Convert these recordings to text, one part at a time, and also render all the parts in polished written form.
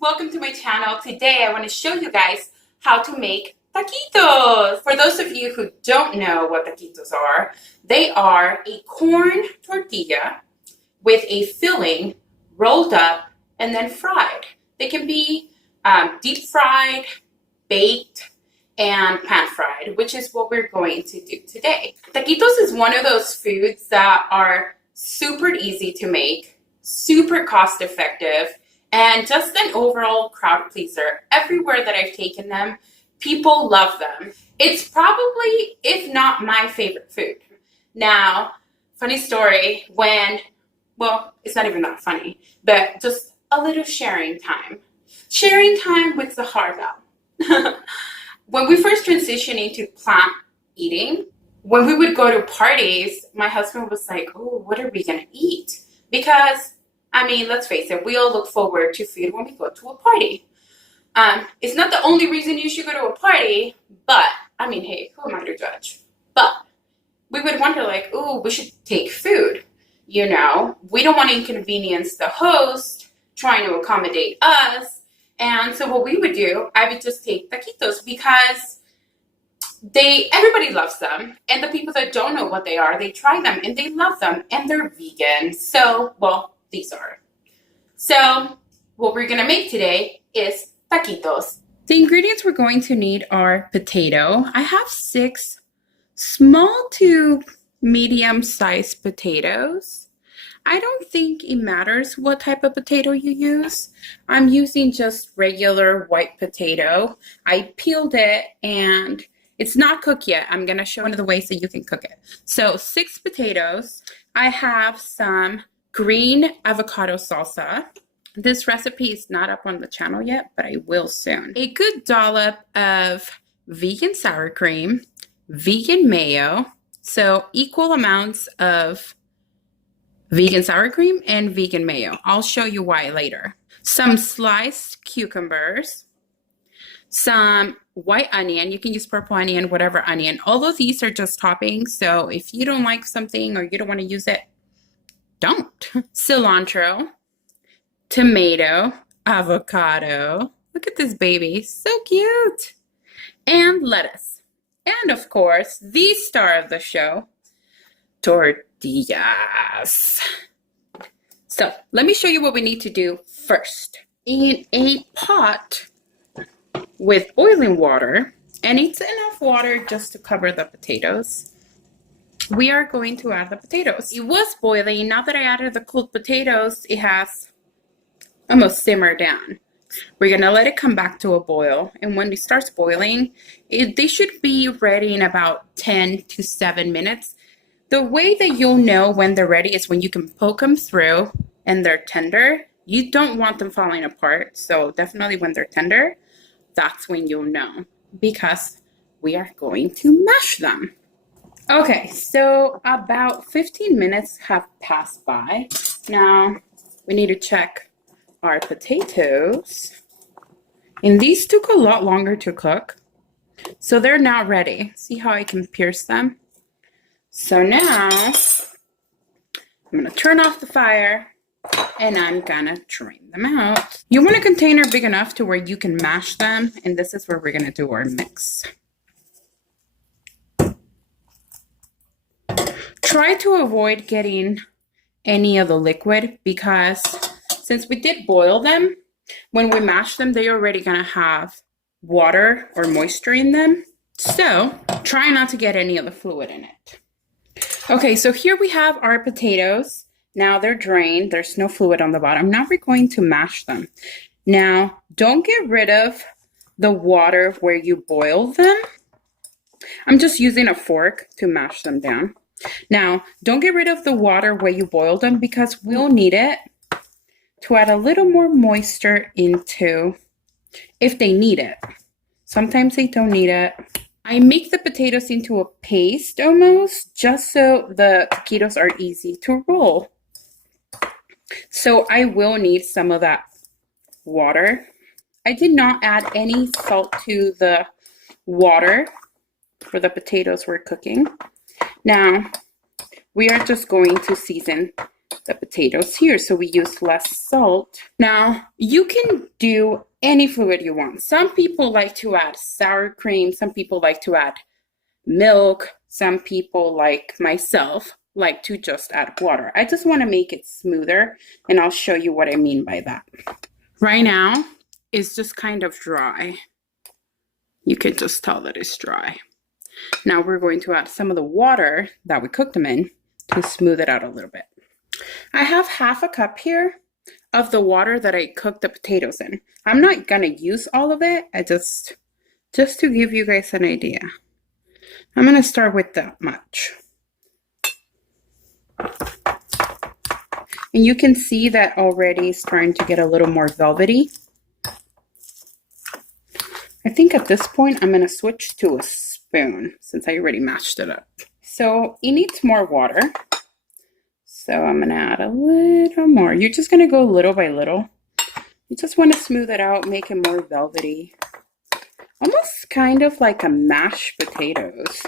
welcome to my channel. Today I want to show you guys how to make taquitos. For those of you who don't know what taquitos are, they are a corn tortilla with a filling rolled up and then fried. They can be deep fried, baked, and pan fried, which is what we're going to do today. Taquitos is one of those foods that are super easy to make, super cost effective, and just an overall crowd pleaser. Everywhere that I've taken them, people love them. It's probably, if not my favorite food. Now, funny story, well, it's not even that funny, but just a little sharing time. Sharing time with Sahar Belle. When we first transitioned into plant eating, when we would go to parties, my husband was like, oh, what are we gonna eat? Because, I mean, let's face it, we all look forward to food when we go to a party. It's not the only reason you should go to a party, but, I mean, hey, who am I to judge? But we would wonder like, oh, we should take food. You know, we don't want to inconvenience the host trying to accommodate us. And so what we would do, I would just take taquitos because everybody loves them. And the people that don't know what they are, they try them and they love them and they're vegan. So, well, these are. So what we're going to make today is taquitos. The ingredients we're going to need are potato. I have 6 small to medium-sized potatoes. I don't think it matters what type of potato you use. I'm using just regular white potato. I peeled it and it's not cooked yet. I'm going to show one of the ways that you can cook it. So 6 potatoes. I have some green avocado salsa. This recipe is not up on the channel yet, but I will soon. A good dollop of vegan sour cream, vegan mayo. So equal amounts of vegan sour cream and vegan mayo. I'll show you why later. Some sliced cucumbers, some white onion. You can use purple onion, whatever onion. All of these are just toppings. So if you don't like something or you don't want to use it, don't. Cilantro, tomato, avocado. Look at this baby. So cute. And lettuce. And of course, the star of the show, tortillas. So let me show you what we need to do first. In a pot with boiling water, and it's enough water just to cover the potatoes, we are going to add the potatoes. It was boiling. Now that I added the cold potatoes, it has almost simmered down. We're going to let it come back to a boil. And when it starts boiling, they should be ready in about 10 to 7 minutes. The way that you'll know when they're ready is when you can poke them through and they're tender. You don't want them falling apart. So definitely when they're tender, that's when you'll know, because we are going to mash them. Okay, so about 15 minutes have passed by. Now we need to check our potatoes. And these took a lot longer to cook. So they're now ready. See how I can pierce them? So now I'm going to turn off the fire and I'm going to drain them out. You want a container big enough to where you can mash them. And this is where we're going to do our mix. Try to avoid getting any of the liquid because since we did boil them, when we mash them, they're already going to have water or moisture in them. So try not to get any of the fluid in it. Okay, so here we have our potatoes. Now they're drained. There's no fluid on the bottom. Now we're going to mash them. Now, don't get rid of the water where you boil them. I'm just using a fork to mash them down. Now, don't get rid of the water where you boiled them because we'll need it to add a little more moisture into if they need it. Sometimes they don't need it. I make the potatoes into a paste almost, just so the taquitos are easy to roll. So I will need some of that water. I did not add any salt to the water for the potatoes we're cooking. Now, we are just going to season the potatoes here, so we use less salt. Now, you can do any fluid you want. Some people like to add sour cream, some people like to add milk, some people, like myself, like to just add water. I just want to make it smoother, and I'll show you what I mean by that. Right now, it's just kind of dry. You can just tell that it's dry. Now we're going to add some of the water that we cooked them in to smooth it out a little bit. I have half a cup here of the water that I cooked the potatoes in. I'm not gonna use all of it. I just to give you guys an idea. I'm gonna start with that much. And you can see that already starting to get a little more velvety. I think at this point I'm gonna switch to a spoon since I already mashed it up. So it needs more water. So I'm gonna add a little more. You're just gonna go little by little. You just wanna smooth it out, make it more velvety. Almost kind of like a mashed potatoes.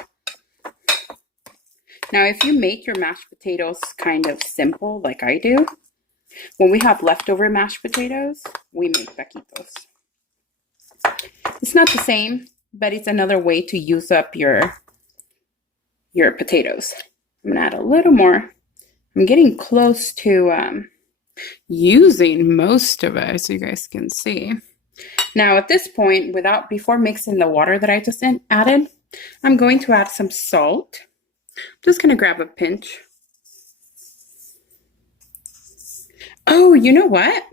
Now, if you make your mashed potatoes kind of simple like I do, when we have leftover mashed potatoes, we make taquitos. It's not the same, but it's another way to use up your potatoes. I'm gonna add a little more. I'm getting close to using most of it, as you guys can see. Now at this point, before mixing the water that I just added, I'm going to add some salt. I'm just gonna grab a pinch. Oh, you know what?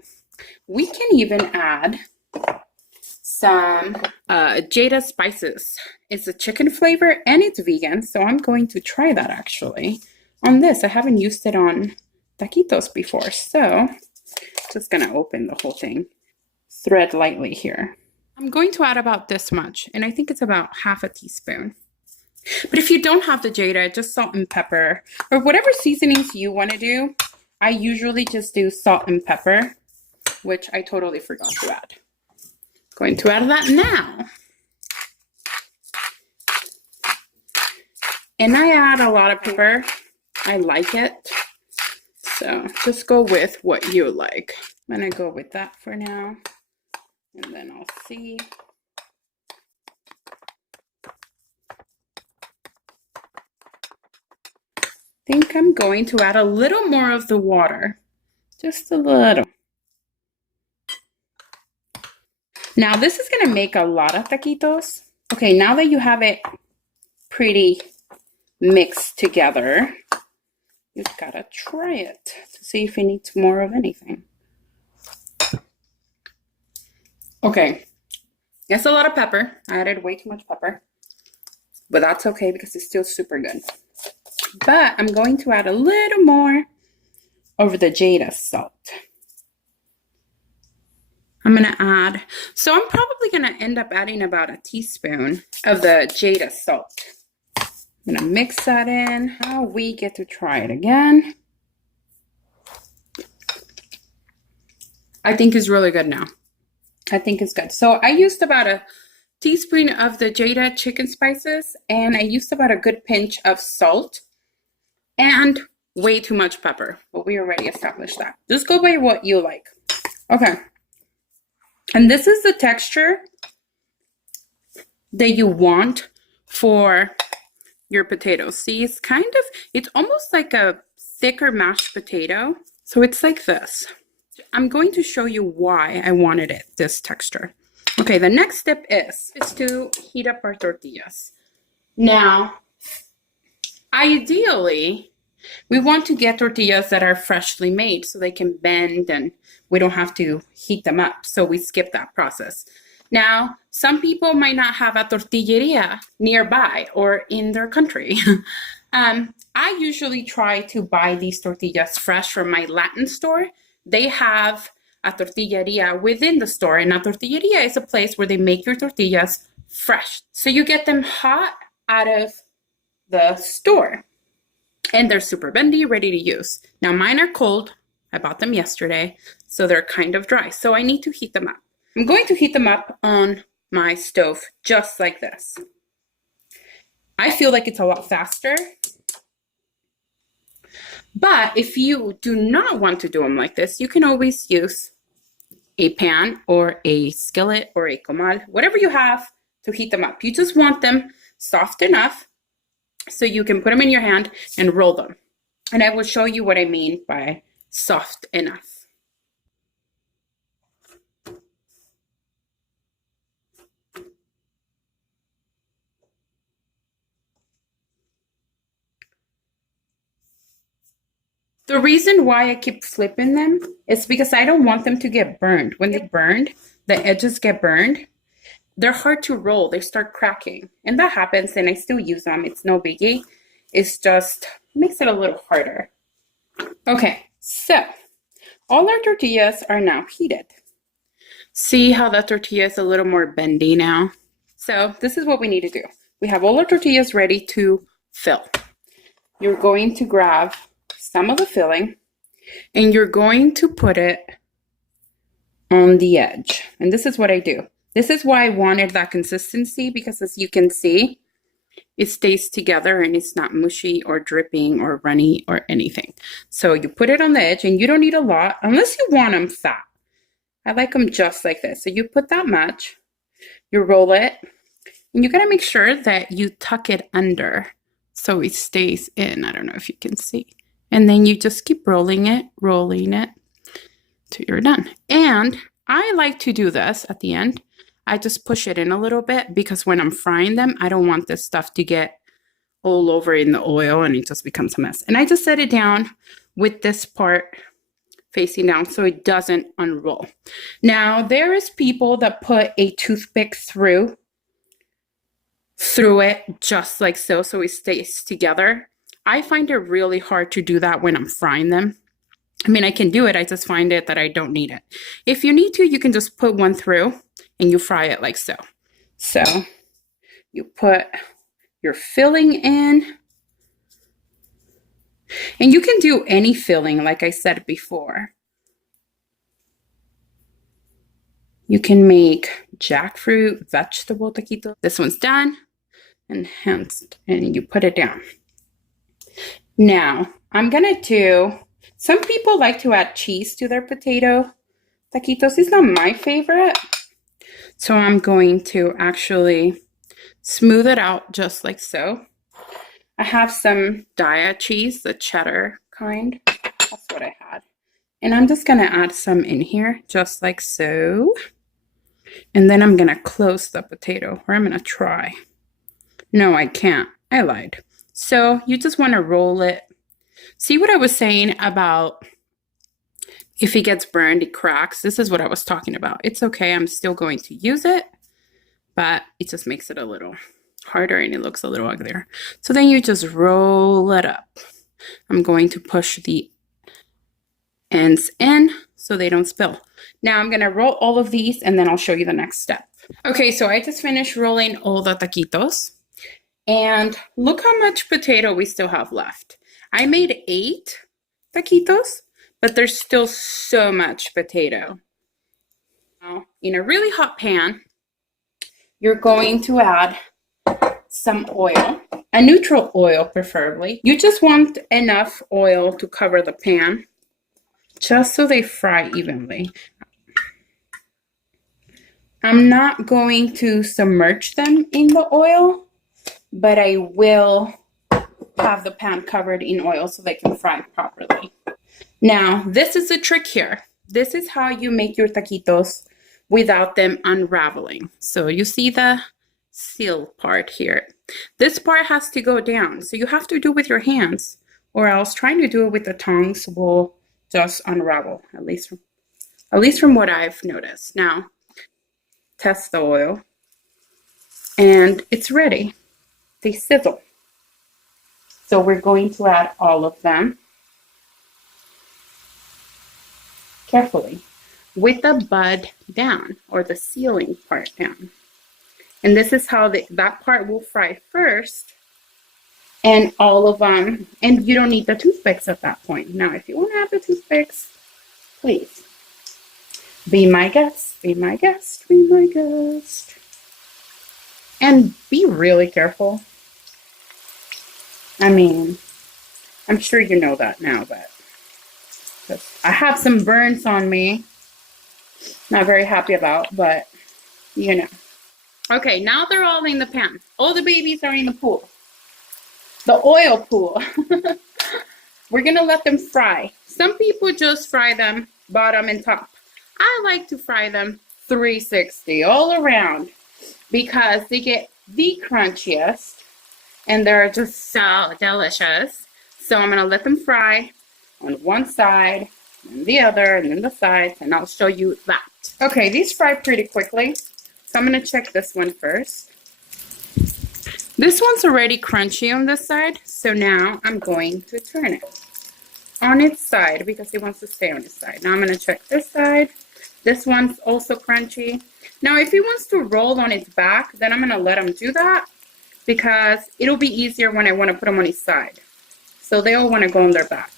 We can even add some Jadas spices. It's a chicken flavor and it's vegan, so I'm going to try that actually on this. I haven't used it on taquitos before, so just gonna open the whole thing. Thread lightly here. I'm going to add about this much, and I think it's about half a teaspoon. But if you don't have the Jada, just salt and pepper, or whatever seasonings you want to do. I usually just do salt and pepper, which I totally forgot to add. Going to add that now. And I add a lot of pepper. I like it. So just go with what you like. I'm gonna go with that for now. And then I'll see. I think I'm going to add a little more of the water. Just a little. Now this is gonna make a lot of taquitos. Okay, now that you have it pretty mixed together, you've gotta try it to see if it needs more of anything. Okay, that's a lot of pepper. I added way too much pepper, but that's okay because it's still super good. But I'm going to add a little more of the Jada salt. I'm gonna add, so I'm probably gonna end up adding about a teaspoon of the Jada salt. I'm gonna mix that in. Now we get to try it again. I think it's really good now. I think it's good. So I used about a teaspoon of the Jada chicken spices, and I used about a good pinch of salt and way too much pepper. But we already established that. Just go by what you like. Okay. And this is the texture that you want for your potatoes. See, it's kind of, it's almost like a thicker mashed potato. So it's like this. I'm going to show you why I wanted it this texture. Okay, the next step is to heat up our tortillas. Now, ideally, we want to get tortillas that are freshly made so they can bend and we don't have to heat them up. So we skip that process. Now, some people might not have a tortilleria nearby or in their country. I usually try to buy these tortillas fresh from my Latin store. They have a tortilleria within the store, and a tortilleria is a place where they make your tortillas fresh. So you get them hot out of the store, and they're super bendy, ready to use. Now mine are cold. I bought them yesterday, so they're kind of dry. So I need to heat them up. I'm going to heat them up on my stove, just like this. I feel like it's a lot faster. But if you do not want to do them like this, you can always use a pan or a skillet or a comal, whatever you have to heat them up. You just want them soft enough so you can put them in your hand and roll them. And I will show you what I mean by soft enough. The reason why I keep flipping them is because I don't want them to get burned. When they burned, the edges get burned. They're hard to roll. They start cracking. And that happens, and I still use them. It's no biggie. It's just makes it a little harder. Okay, so all our tortillas are now heated. See how that tortilla is a little more bendy now? So this is what we need to do. We have all our tortillas ready to fill. You're going to grab some of the filling and you're going to put it on the edge. And this is what I do. This is why I wanted that consistency, because as you can see, it stays together and it's not mushy or dripping or runny or anything. So you put it on the edge, and you don't need a lot unless you want them fat. I like them just like this. So you put that much, you roll it, and you gotta make sure that you tuck it under so it stays in. I don't know if you can see. And then you just keep rolling it till you're done. And I like to do this at the end. I just push it in a little bit because when I'm frying them, I don't want this stuff to get all over in the oil and it just becomes a mess. And I just set it down with this part facing down so it doesn't unroll. Now, there is people that put a toothpick through it just like so it stays together. I find it really hard to do that when I'm frying them. I mean, I can do it. I just find it that I don't need it. If you need to, you can just put one through and you fry it like so. So you put your filling in. And you can do any filling, like I said before. You can make jackfruit, vegetable taquito. This one's done, enhanced, and you put it down. Now, I'm gonna do, some people like to add cheese to their potato taquitos. It's not my favorite. So I'm going to actually smooth it out just like so. I have some Daiya cheese, the cheddar kind. That's what I had. And I'm just gonna add some in here, just like so. And then I'm gonna close the potato, or I'm gonna try. No, I can't. I lied. So you just wanna roll it. See what I was saying about if it gets burned, it cracks. This is what I was talking about. It's okay, I'm still going to use it, but it just makes it a little harder and it looks a little uglier. So then you just roll it up. I'm going to push the ends in so they don't spill. Now I'm gonna roll all of these and then I'll show you the next step. Okay, so I just finished rolling all the taquitos. And look how much potato we still have left. I made 8 taquitos, but there's still so much potato. Now, in a really hot pan, you're going to add some oil, a neutral oil preferably. You just want enough oil to cover the pan, just so they fry evenly. I'm not going to submerge them in the oil, but I will have the pan covered in oil so they can fry properly. Now, this is the trick here. This is how you make your taquitos without them unraveling. So you see the seal part here. This part has to go down. So you have to do it with your hands, or else trying to do it with the tongs will just unravel, at least from what I've noticed. Now, test the oil, and it's ready. They sizzle. So we're going to add all of them carefully with the bud down, or the sealing part down. And this is how that part will fry first, and all of them, and you don't need the toothpicks at that point. Now, if you want to have the toothpicks, please be my guest, be my guest, be my guest. And be really careful. I mean, I'm sure you know that now, but I have some burns on me. Not very happy about, but you know. Okay, now they're all in the pan. All the babies are in the pool. The oil pool. We're gonna let them fry. Some people just fry them bottom and top. I like to fry them 360 all around because they get the crunchiest and they're just so delicious. So I'm gonna let them fry on one side and the other and then the sides, and I'll show you that. Okay, these fry pretty quickly. So I'm gonna check this one first. This one's already crunchy on this side, so now I'm going to turn it on its side because it wants to stay on its side. Now I'm going to check this side. This one's also crunchy. Now if it wants to roll on its back, then I'm going to let him do that because it'll be easier when I want to put them on its side. So they all want to go on their back.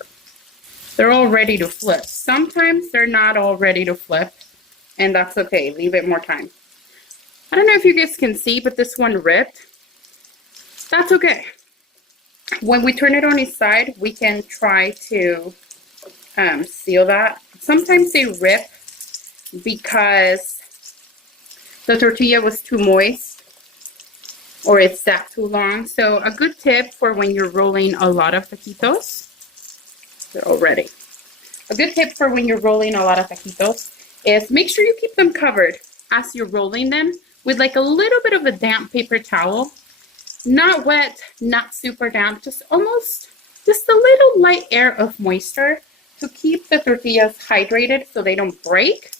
They're all ready to flip. Sometimes they're not all ready to flip, and that's okay. Leave it more time. I don't know if you guys can see, but this one ripped. That's okay. When we turn it on its side, we can try to seal that. Sometimes they rip because the tortilla was too moist or it sat too long. So a good tip for when you're rolling a lot of taquitos, they're all ready. A good tip for when you're rolling a lot of taquitos is make sure you keep them covered as you're rolling them with like a little bit of a damp paper towel. Not wet, not super damp, just a little light air of moisture to keep the tortillas hydrated so they don't break,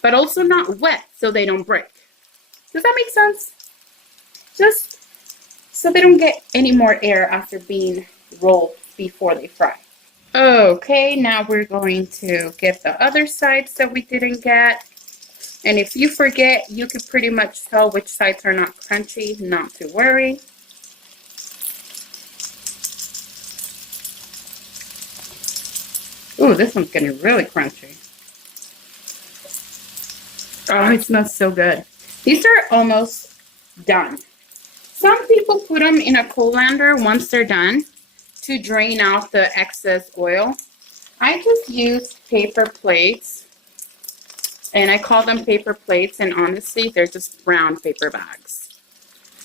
but also not wet so they don't break. Does that make sense? Just so they don't get any more air after being rolled before they fry. Okay, now we're going to get the other sides that we didn't get. And if you forget, you could pretty much tell which sides are not crunchy, not to worry. Ooh, this one's getting really crunchy. Oh, it smells so good. These are almost done. Some people put them in a colander once they're done to drain out the excess oil. I just use paper plates. And I call them paper plates, and honestly, they're just brown paper bags.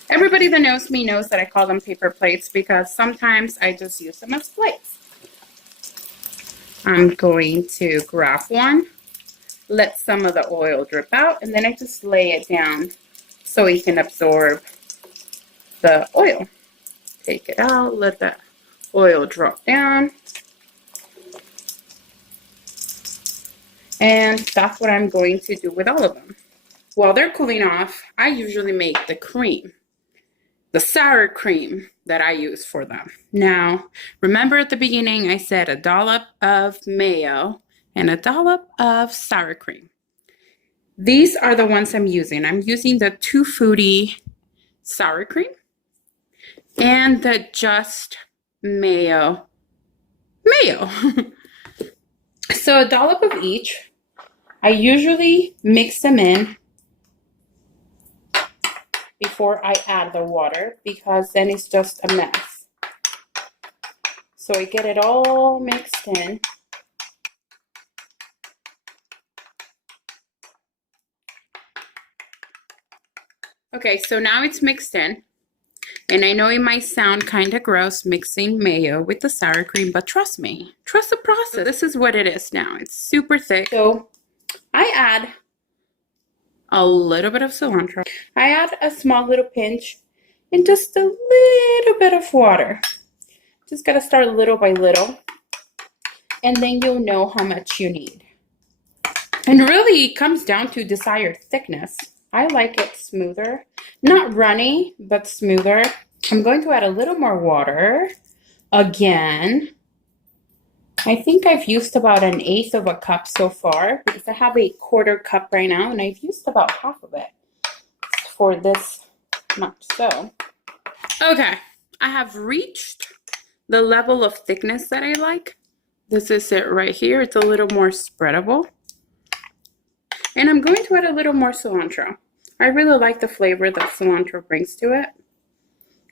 Everybody that knows me knows that I call them paper plates because sometimes I just use them as plates. I'm going to grab one, let some of the oil drip out, and then I just lay it down so it can absorb the oil. Take it out, let the oil drop down. And that's what I'm going to do with all of them. While they're cooling off, I usually make the cream, the sour cream that I use for them. Now, remember at the beginning I said a dollop of mayo and a dollop of sour cream. These are the ones I'm using. I'm using the Tofutti sour cream and the Just Mayo. So a dollop of each. I usually mix them in before I add the water because then it's just a mess. So I get it all mixed in. Okay, so now it's mixed in. And I know it might sound kind of gross mixing mayo with the sour cream, but trust me, trust the process. This is what it is now. It's super thick. So I add a little bit of cilantro. I add a small little pinch and just a little bit of water. Just gotta start little by little. And then you'll know how much you need. And really it comes down to desired thickness. I like it smoother. Not runny, but smoother. I'm going to add a little more water. Again, I think I've used about 1/8 of a cup so far because I have a 1/4 cup right now and I've used about half of it for this much. So, okay, I have reached the level of thickness that I like. This is it right here. It's a little more spreadable. And I'm going to add a little more cilantro. I really like the flavor that cilantro brings to it.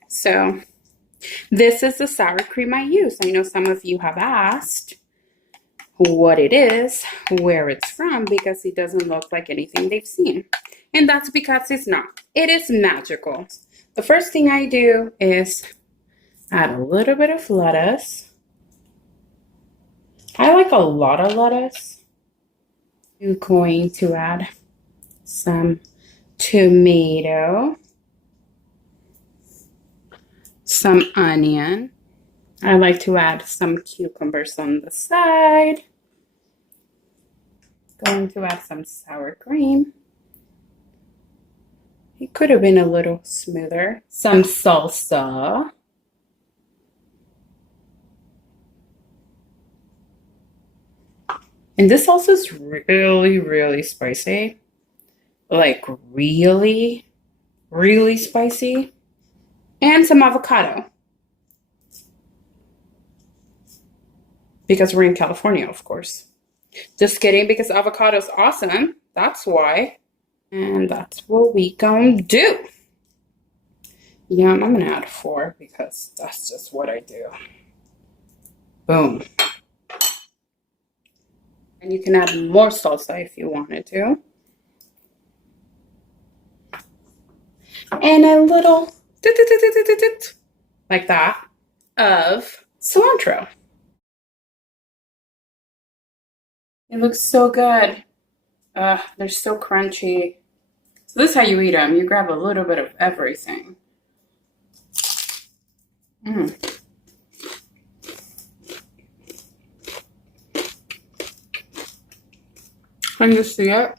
So This is the sour cream I use. I know some of you have asked what it is, where it's from, because it doesn't look like anything they've seen. And that's because it's not. It is magical. The first thing I do is add a little bit of lettuce. I like a lot of lettuce. I'm going to add some tomato, some onion. I like to add some cucumbers on the side. Going to add some sour cream. It could have been a little smoother. Some salsa. And this salsa is really, really spicy. Like really, really spicy. And some avocado. Because we're in California, of course. Just kidding, because avocado is awesome. That's why. And that's what we gonna do. I'm gonna add 4 because that's just what I do. Boom. And you can add more salsa if you wanted to. And a little, like that, of cilantro. It looks so good. They're so crunchy. So this is how you eat them. You grab a little bit of everything. Can you see it?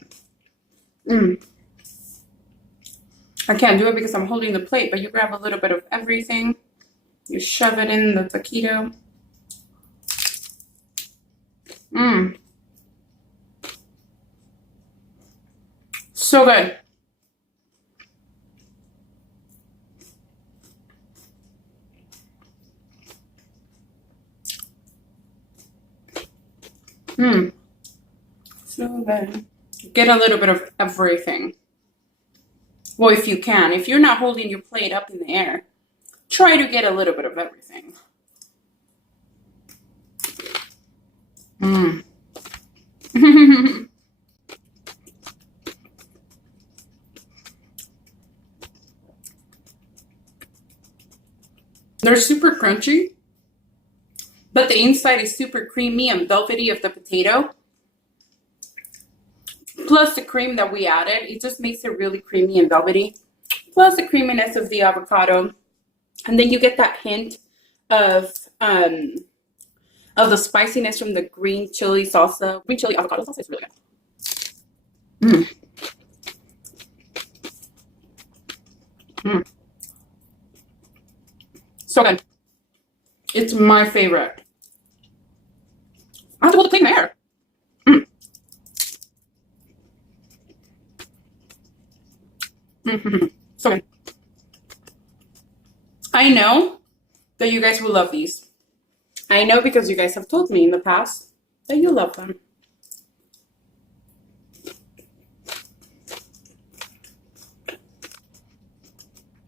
I can't do it because I'm holding the plate, but you grab a little bit of everything. You shove it in the taquito. So good. So good. Get a little bit of everything. Well, if you can. If you're not holding your plate up in the air, try to get a little bit of everything. They're super crunchy, but the inside is super creamy and velvety of the potato. Plus the cream that we added, it just makes it really creamy and velvety. Plus the creaminess of the avocado. And then you get that hint of the spiciness from the green chili salsa. Green chili avocado salsa is really good. So good. It's my favorite. I have to hold the plate in my hair. So good. I know that you guys will love these. I know because you guys have told me in the past that you love them.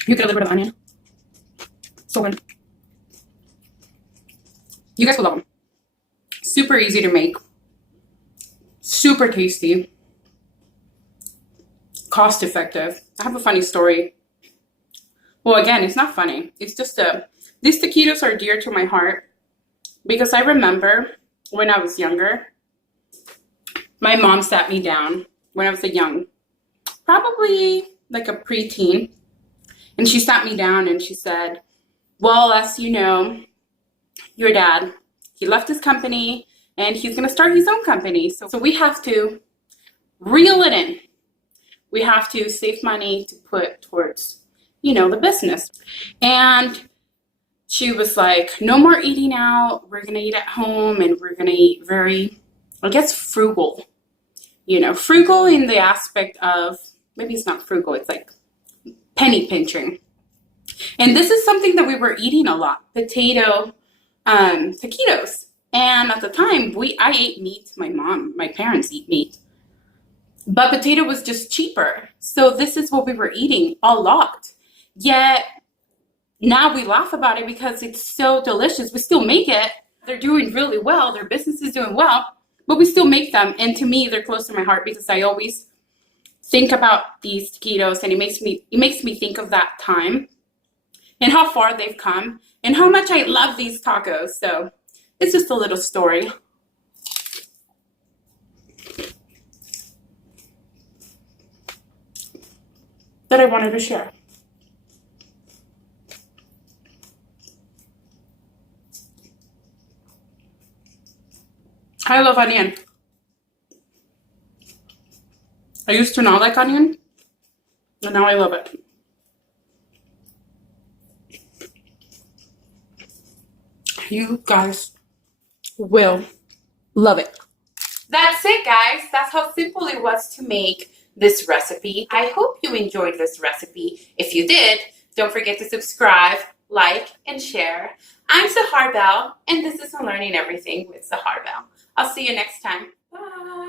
You get a little bit of onion. So good. You guys will love them. Super easy to make. Super tasty. Cost effective. I have a funny story. Well, again, it's not funny. It's just these taquitos are dear to my heart because I remember when I was younger, my mom sat me down when I was probably like a preteen, and she sat me down and she said, well, as you know, your dad, he left his company and he's going to start his own company. So we have to reel it in. We have to save money to put towards, the business. And she was like, no more eating out. We're going to eat at home and we're going to eat very, I guess, frugal. Frugal in the aspect of, maybe it's not frugal, it's like penny pinching. And this is something that we were eating a lot, potato taquitos. And at the time, I ate meat. My parents eat meat. But potato was just cheaper. So this is what we were eating a lot. Yet now we laugh about it because it's so delicious. We still make it. They're doing really well. Their business is doing well, but we still make them. And to me, they're close to my heart because I always think about these taquitos, and it makes me think of that time and how far they've come and how much I love these tacos. So it's just a little story. That I wanted to share. I love onion. I used to not like onion, and now I love it. You guys will love it. That's it, guys. That's how simple it was to make this recipe. I hope you enjoyed this recipe. If you did, don't forget to subscribe, like, and share. I'm Sahar Belle, and this is Learning Everything with Sahar Belle. I'll see you next time. Bye.